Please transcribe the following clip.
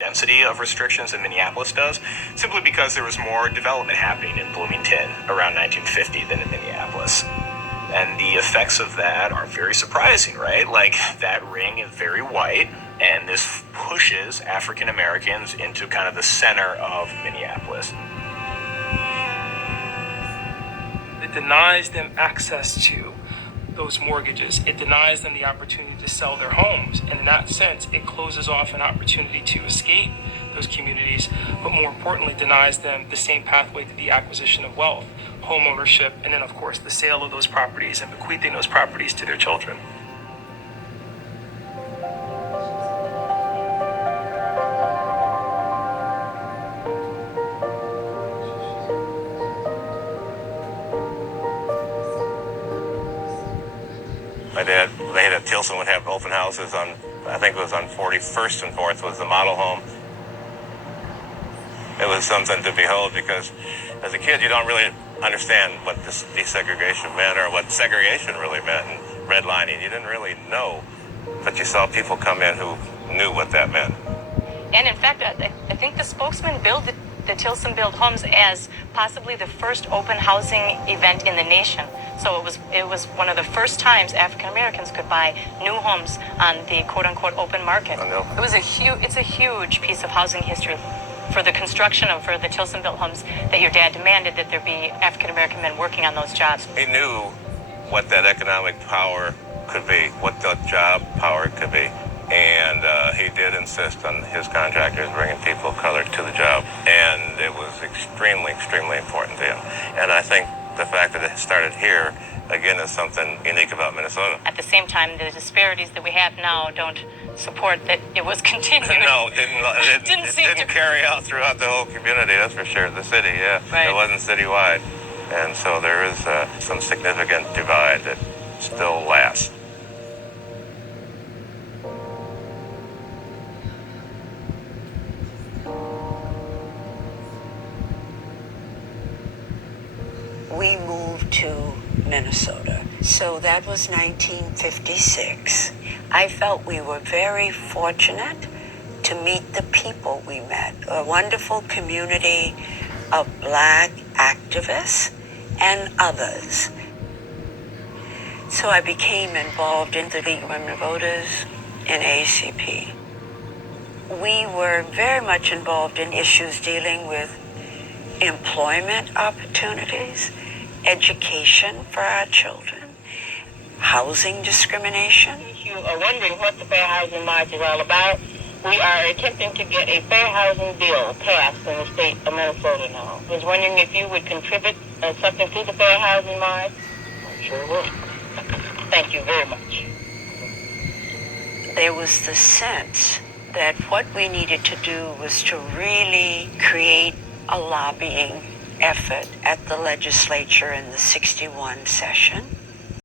density of restrictions than Minneapolis does, simply because there was more development happening in Bloomington around 1950 than in Minneapolis. And the effects of that are very surprising, right? Like, that ring is very white, and this pushes African Americans into kind of the center of Minneapolis. It denies them access to those mortgages. It denies them the opportunity to sell their homes. And in that sense, it closes off an opportunity to escape those communities, but more importantly, denies them the same pathway to the acquisition of wealth, home ownership, and then, of course, the sale of those properties and bequeathing those properties to their children. My dad, at Tilson would have open houses on, I think it was on 41st and 4th was the model home. It was something to behold because as a kid you don't really understand what this desegregation meant or what segregation really meant and redlining. You didn't really know, but you saw people come in who knew what that meant. And in fact, I think the spokesman billed the Tilson Build Homes as possibly the first open housing event in the nation. So it was one of the first times African Americans could buy new homes on the quote-unquote open market. I know. It's a huge piece of housing history for the construction of for the Tilson Built Homes that your dad demanded that there be African American men working on those jobs. He knew what that economic power could be, what the job power could be. And he did insist on his contractors bringing people of color to the job. And it was extremely, extremely important to him. And I think the fact that it started here, again, is something unique about Minnesota. At the same time, the disparities that we have now don't support that it was continuing. No, it didn't carry out throughout the whole community, that's for sure. The city, yeah. Right. It wasn't citywide. And so there is some significant divide that still lasts. We moved to Minnesota. So that was 1956. I felt we were very fortunate to meet the people we met, a wonderful community of Black activists and others. So I became involved in the League of Women Voters and ACP. We were very much involved in issues dealing with employment opportunities, education for our children, housing discrimination. If you are wondering what the Fair Housing March is all about, we are attempting to get a fair housing bill passed in the state of Minnesota now. I was wondering if you would contribute something to the Fair Housing March. I sure will. Thank you very much. There was the sense that what we needed to do was to really create a lobbying effort at the legislature in the 61 session